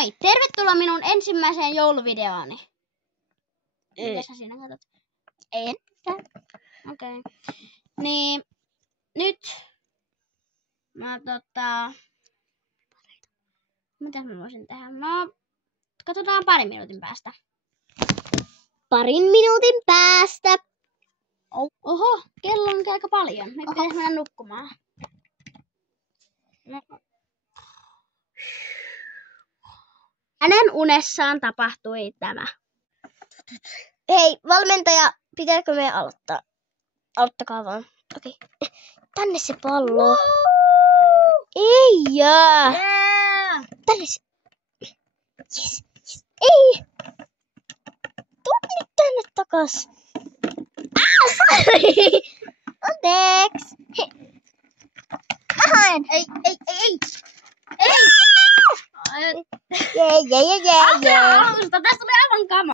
Moi! Tervetuloa minun ensimmäiseen jouluvideooni. Mitä sä siinä katsot? En. Okei. Niin, nyt mitä mä voisin tehdä? No, katsotaan parin minuutin päästä. Parin minuutin päästä. Oho, kello on aika paljon. Nyt pitäisi mennä nukkumaan. No. Hänen unessaan tapahtui tämä. Hei, valmentaja, pitääkö me aloittaa? Aloittakaa vaan. Okei. Tänne se pallo. Wow. Ei jää. Yeah. Tänne se. Yes. Ei. Tuu nyt tänne takas. Sorry. Anteeksi. Vähän. Ei. Jee. Alusta